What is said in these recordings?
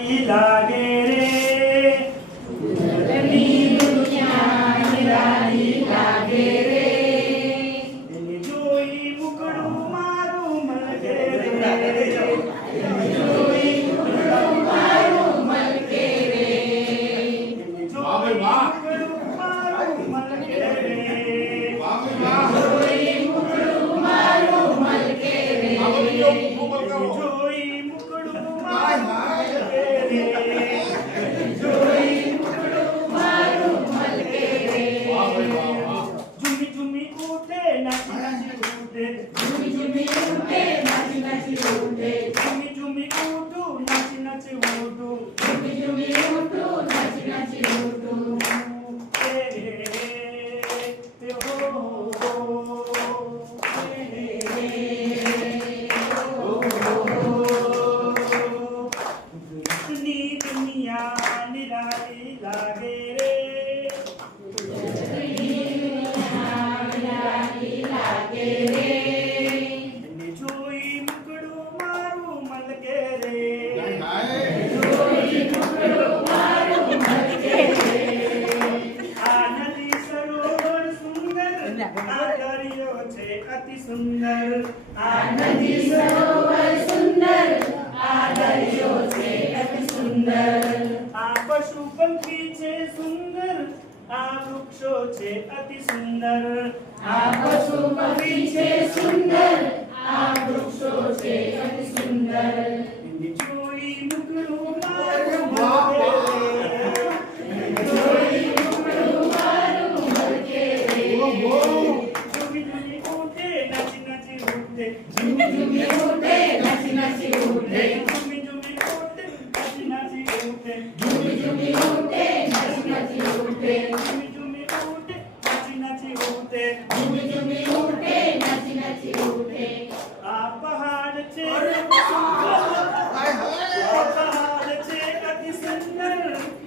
निराली लागे रे सुंदरनी दुनिया निराली लागे रे એને જોઈ મુકડું મારું મલકે રે જોઈ મુકડું મારું મલકે રે એને જોઈ મુકડું મારું મલકે રે જોઈ મુકડું મારું મલકે રે જોઈ મુકડું મારું મલકે રે જોઈ મુકડું મારું મલકે રે ઝુમી ઝુમી ઉઠે નાચી નાચી ઉઠે ઝુમી ઝુમી ઉઠે નાચી નાચી ઉઠે ઝુમી ઝુમી ઉઠું નાચી નાચી ઉઠું ઝુમી ઝુમી ઉઠું નાચી નાચી ઉઠું दुनिया निराली लागे रे निराली लागे रे એને જોઈ મુકડું મારું મલકે રે જોઈ મુકડું મારું મલકે રે આ નદી સરોવર સુંદર આ દરિયો છે અતિ સુંદર આ નદી સરોવર સુંદર આ દરિયો છે અતિ સુંદર આ પશુ પંખી છે સુંદર આ વૃક્ષો છે અતિ સુંદર આ પશુ પક્ષી છે સુંદર આ વૃક્ષો છે અતિ સુંદર એને જોઈ મુકડું મારું મલકે રે જોઈ મુકડું મારું મલકે રે ઝુમી ઝુમી ઉઠે નાચી નાચી ઉઠે ઝુમી ઝુમી ઉઠે નાચી નાચી ઉઠે ઝુમી ઝુમી ઉઠે નાચી નાચી ઉઠે ઝુમી ઝુમી ઉઠે નાચી નાચી ઉઠે ઝુમી ઝુમી ઉઠે નાચી નાચી ઉઠે ઝુમી ઝુમી ઉઠે નાચી નાચી ઉઠે આ પહાડ છે આ પહાડ છે અતિ સુંદર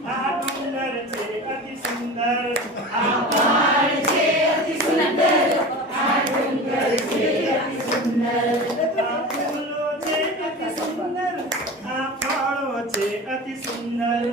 આ ડુંગર છે અતિ સુંદર આ પહાડ છે અતિ સુંદર આ ડુંગર છે અતિ સુંદર આ ફૂલો છે અતિ સુંદર આ ફળો છે અતિ સુંદર